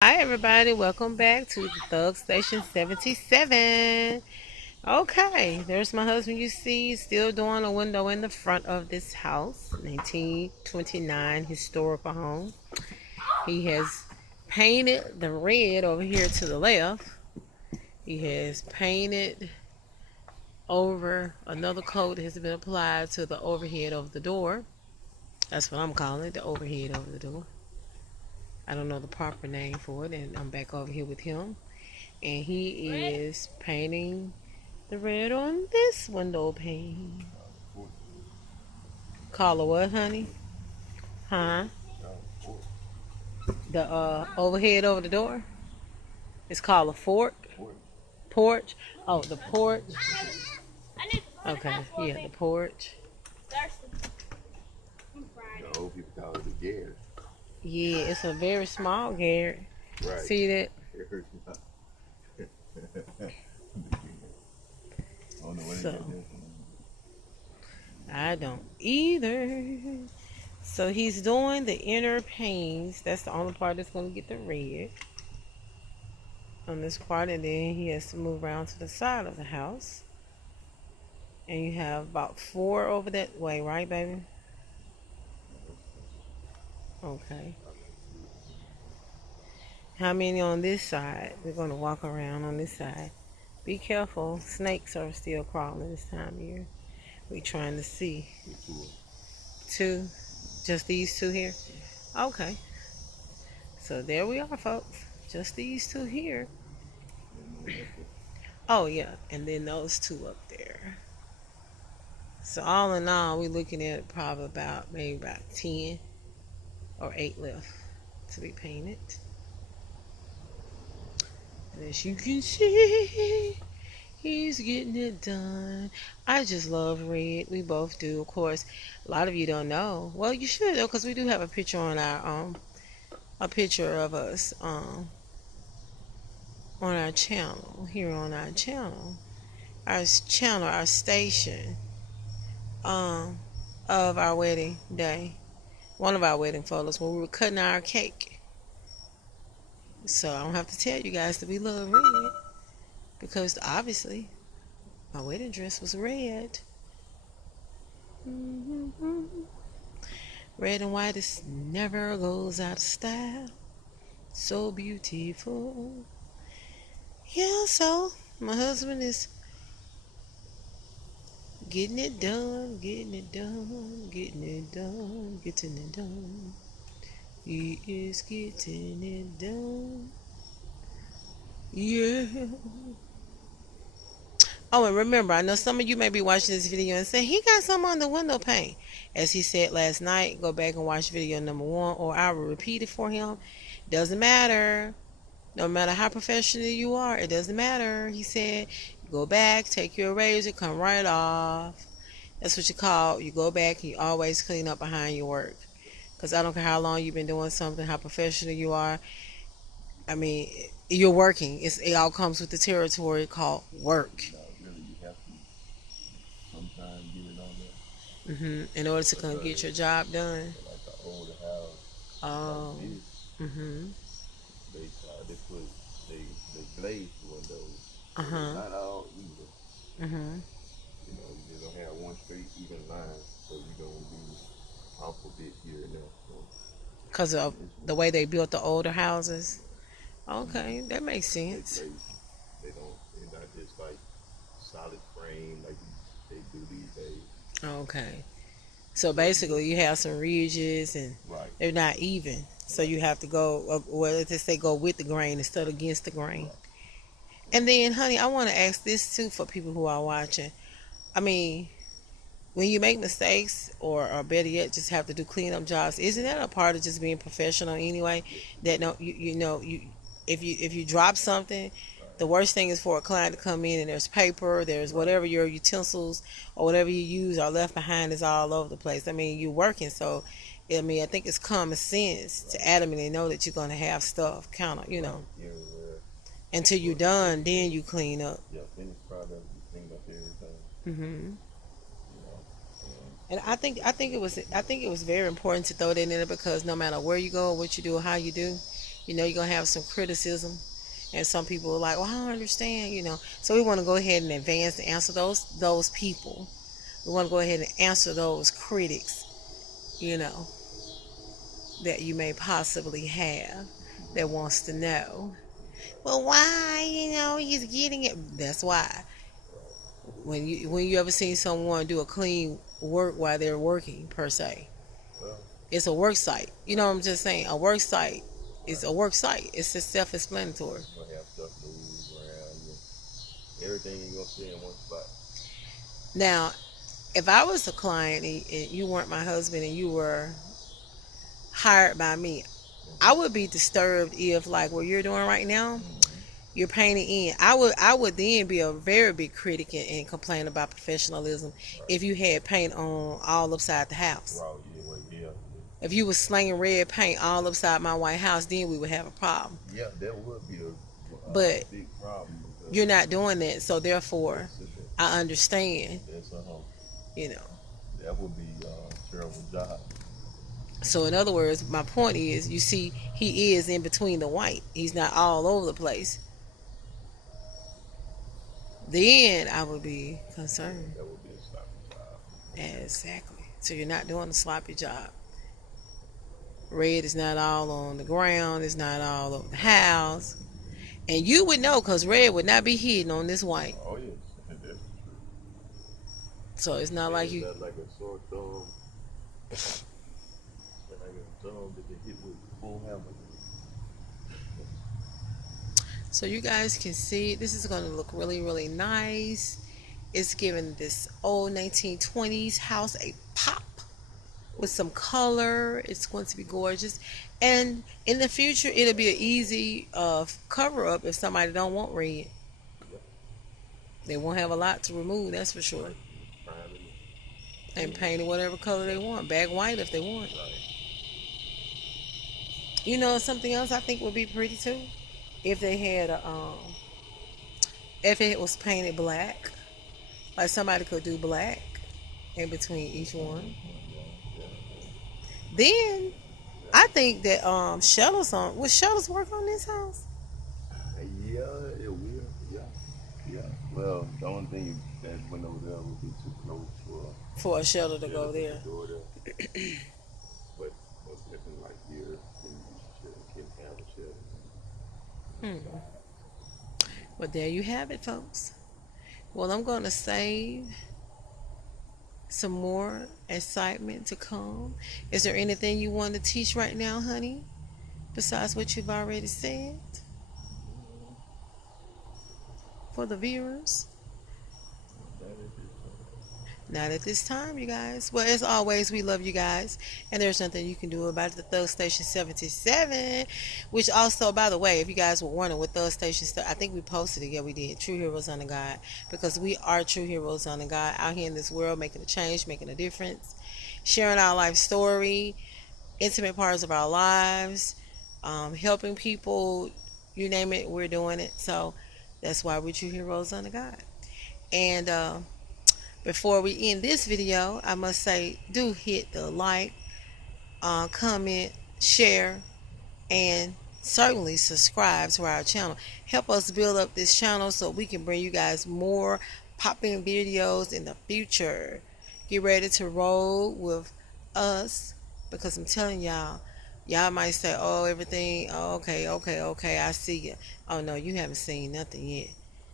Hi everybody, welcome back to the Thug Station 77. Okay, there's my husband you see still doing a window in the front of this house, 1929 historical home. He has painted the red over here to the left. He has painted over another coat that has been applied to the overhead of the door. That's what I'm calling it, the overhead over the door. I don't know the proper name for it, and I'm back over here with him. And he is painting the red on this window pane. Call it what, honey? Huh? The overhead over the door? It's called a fork? Porch? Oh, the porch. Okay, yeah, the porch. The old people call it a garret. Yeah, it's a very small garret. Right. See that? I don't know what So, it is. I don't either. So he's doing the inner panes. That's the only part that's going to get the red on this part. And then he has to move around to the side of the house. And you have about 4 over that way, right, baby? Okay. How many on this side? We're going to walk around on this side. Be careful. Snakes are still crawling this time of year. We're trying to see. 2? Just these 2 here? Okay. So there we are, folks. Just these 2 here. Oh, yeah. And then those 2 up there. So all in all, we're looking at probably maybe about 10 or 8 left to be painted. And as you can see, he's getting it done. I just love red. We both do, of course. A lot of you don't know. Well, you should though, because we do have a picture on our a picture of us on our channel, here on our channel, our station, of our wedding day, one of our wedding photos when we were cutting our cake. So I don't have to tell you guys that we love red, because obviously my wedding dress was red. Mm-hmm. Red and white is never goes out of style. So beautiful. Yeah, so my husband is getting it done, getting it done, getting it done, getting it done. He is getting it done. Yeah. Oh, and remember, I know some of you may be watching this video and saying, he got some on the window pane. As he said last night, go back and watch video number 1, or I will repeat it for him. Doesn't matter. No matter how professional you are, it doesn't matter. He said, go back, take your razor, come right off. That's what you call, you go back and you always clean up behind your work. Because I don't care how long you've been doing something, how professional you are. I mean, you're working. It all comes with the territory called work. No, really, you have to sometimes get it on In order to come get your job done. like an older house Oh. like this. Mhm. They put they glaze the windows. Uh huh. Not all even. Mhm. You know, you don't have one straight even line, so you're gonna be off a bit here and there. So Because of the way they built the older houses. Okay, that makes they sense. glaze. They're not just like solid frame like they do these days. Okay. So basically, you have some ridges and Right. they're not even. So Right. you have to go, well, let's just say go with the grain instead of against the grain. Right. And then, honey, I want to ask this too for people who are watching. I mean, when you make mistakes, or better yet, just have to do cleanup jobs, isn't that a part of just being professional anyway? That no, you know, if you drop something, the worst thing is for a client to come in and there's paper, there's whatever your utensils or whatever you use are left behind is all over the place. I mean, you're working, so I mean, I think it's common sense to adamantly know that you're gonna have stuff kind of, Yeah, until you're done, then you clean up. yeah, finished product, you clean up everything, hmm you know. And I think it was very important to throw that in there, because no matter where you go, what you do, or how you do, You're gonna have some criticism, and some people are like, "Well, I don't understand." So we want to go ahead and advance and answer those people. We want to go ahead and answer those critics, you know, that you may possibly have that wants to know. Well, why, he's getting it? That's why. When you ever seen someone do a clean work while they're working per se, Well, it's a work site. You know what I'm just saying? A work site is a work site. It's just self-explanatory. you're gonna have stuff move around. Everything you're gonna stay in one spot. Now, if I was a client and you weren't my husband and you were hired by me, I would be disturbed if, like what you're doing right now, you're painting in. I would then be a very big critic and complain about professionalism Right. if you had paint on all upside the house. Wow, yeah, well, yeah. If you was slinging red paint all upside my white house, then we would have a problem. Yeah, that would be a But big problem because you're not doing that, so therefore, that's, I understand. that's You know. that would be a terrible job. So in other words, my point is, you see, he is in between the white. He's not all over the place. Then I would be concerned. That would be a sloppy job. Exactly. So you're not doing a sloppy job. Red is not all on the ground. It's not all over the house. And you would know because red would not be hidden on this white. Oh yes, that's true. So it's not like you. Like a sore thumb, like a thumb that they hit with full hammer. So you guys can see this is going to look really, really nice. It's giving this old 1920s house a pop with some color. It's going to be gorgeous. And in the future, it'll be an easy cover up if somebody don't want red. They won't have a lot to remove, that's for sure. And paint it whatever color they want. Bag white if they want. Something else I think would be pretty too? If they had if it was painted black. Like somebody could do black in between each one. Then I think that shutters will shutters work on this house? Yeah, it will. Yeah, yeah. Well, the only thing that window there would be too close For a shutter to go there. But most definitely like here, can have a shutter. But there you have it, folks. Well, I'm going to save some more excitement to come. Is there anything you want to teach right now, honey? Besides what you've already said? For the viewers? Not at this time, you guys. Well, as always, we love you guys. And there's nothing you can do about it. The Thug Station 77. Which also, by the way, if you guys were wondering what Thug Station, I think we posted it. Yeah, we did. True Heroes on the God. Because we are true heroes on the God. Out here in this world, making a change, making a difference. Sharing our life story. Intimate parts of our lives. Helping people. You name it, we're doing it. So, that's why we're true heroes on the God. And, before we end this video, I must say, do hit the like, comment, share, and certainly subscribe to our channel. Help us build up this channel so we can bring you guys more popping videos in the future. Get ready to roll with us because I'm telling y'all might say, oh, everything, oh, okay, I see you. Oh, no, you haven't seen nothing yet.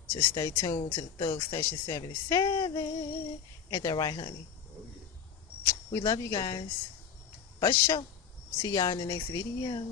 Just stay tuned to the Thug Station 77. Ain't that right, honey? We love you guys. For sure. See y'all in the next video.